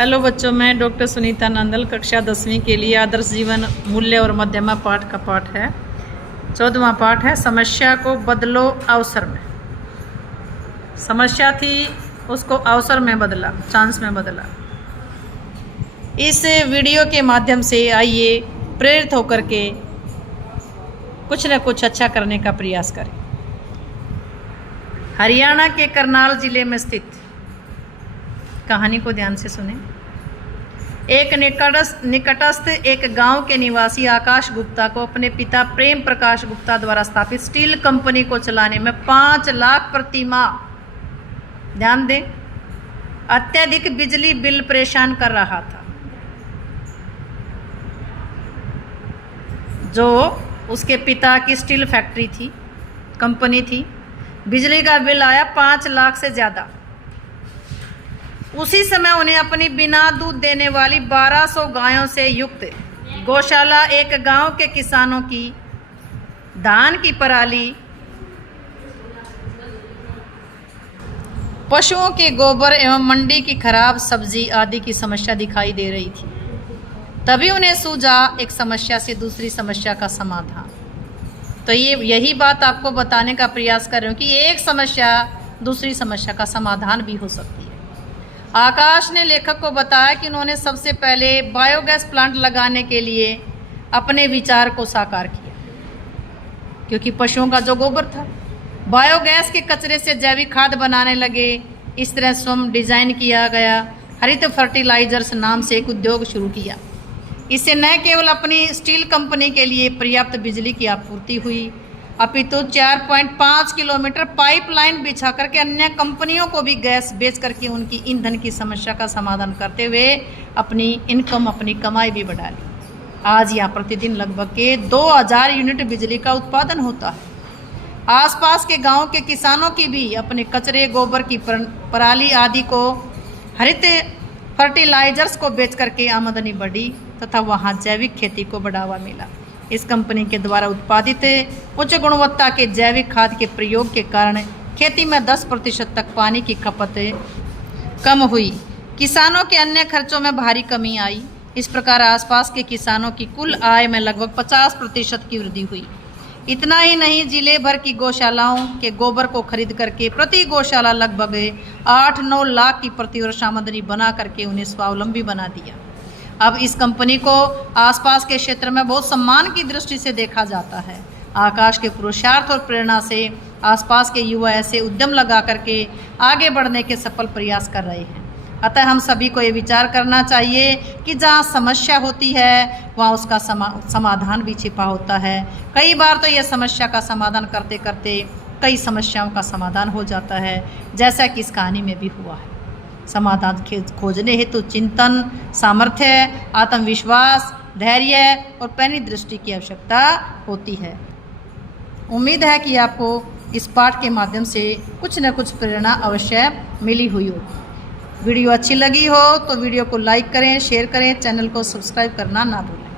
Hello बच्चों, मैं doctor Sunita Nandal कक्षा 10वीं के लिए आदर्श जीवन मूल्य और मध्यमा पाठ का पाठ है। 14वां पाठ है समस्या को बदलो अवसर में। समस्या थी, उसको अवसर में बदला, चांस में बदला। इस वीडियो के माध्यम से आइए प्रेरित होकर के कुछ न कुछ अच्छा करने का प्रयास करें। हरियाणा के करनाल जिले में स्थित, कहानी को ध्यान से सुने। एक निकटस्थ एक गांव के निवासी आकाश गुप्ता को अपने पिता प्रेम प्रकाश गुप्ता द्वारा स्थापित स्टील कंपनी को चलाने में 5 लाख प्रति माह, ध्यान दें, अत्यधिक बिजली बिल परेशान कर रहा था। जो उसके पिता की स्टील फैक्ट्री थी, कंपनी थी, बिजली का बिल आया 5 लाख से ज़्यादा। उसी समय उन्हें अपनी बिना दूध देने वाली 1200 गायों से युक्त गौशाला एक गांव के किसानों की धान की पराली, पशुओं के गोबर एवं मंडी की खराब सब्जी आदि की समस्या दिखाई दे रही थी। तभी उन्हें सूझा एक समस्या से दूसरी समस्या का समाधान। तो यही बात आपको बताने का प्रयास कर रही हूँ कि एक समस्या दूसरी समस्या का समाधान भी हो सकती है। आकाश ने लेखक को बताया कि उन्होंने सबसे पहले बायोगैस प्लांट लगाने के लिए अपने विचार को साकार किया, क्योंकि पशुओं का जो गोबर था, बायोगैस के कचरे से जैविक खाद बनाने लगे। इस तरह स्वयं डिजाइन किया गया हरित फर्टिलाइजर्स नाम से एक उद्योग शुरू किया। इससे न केवल अपनी स्टील कंपनी के लिए पर्याप्त बिजली की आपूर्ति हुई, अपितु 4.5 किलोमीटर पाइपलाइन बिछा करके अन्य कंपनियों को भी गैस बेच करके उनकी ईंधन की समस्या का समाधान करते हुए अपनी इनकम, अपनी कमाई भी बढ़ा ली। आज यहाँ प्रतिदिन लगभग के 2000 यूनिट बिजली का उत्पादन होता है। आसपास के गांव के किसानों की भी अपने कचरे, गोबर की पराली आदि को हरित फर्टिलाइजर्स को बेच करके आमदनी बढ़ी तथा वहाँ जैविक खेती को बढ़ावा मिला। इस कंपनी के द्वारा उत्पादित उच्च गुणवत्ता के जैविक खाद के प्रयोग के कारण खेती में 10% तक पानी की खपत कम हुई। किसानों के अन्य खर्चों में भारी कमी आई। इस प्रकार आसपास के किसानों की कुल आय में लगभग 50% की वृद्धि हुई। इतना ही नहीं, जिले भर की गौशालाओं के गोबर को खरीद करके प्रति गौशाला लगभग 8-9 लाख की प्रतिवर्ष आमदनी बना करके उन्हें स्वावलंबी बना दिया। अब इस कंपनी को आसपास के क्षेत्र में बहुत सम्मान की दृष्टि से देखा जाता है। आकाश के पुरुषार्थ और प्रेरणा से आसपास के युवा ऐसे उद्यम लगा करके आगे बढ़ने के सफल प्रयास कर रहे हैं। अतः हम सभी को ये विचार करना चाहिए कि जहाँ समस्या होती है वहाँ उसका समाधान भी छिपा होता है। कई बार तो यह समस्या का समाधान करते करते कई समस्याओं का समाधान हो जाता है, जैसा कि इस कहानी में भी हुआ है। समाधान खोजने हेतु चिंतन, सामर्थ्य, आत्मविश्वास, धैर्य और पैनी दृष्टि की आवश्यकता होती है। उम्मीद है कि आपको इस पाठ के माध्यम से कुछ न कुछ प्रेरणा अवश्य मिली हुई हो। वीडियो अच्छी लगी हो तो वीडियो को लाइक करें, शेयर करें, चैनल को सब्सक्राइब करना ना भूलें।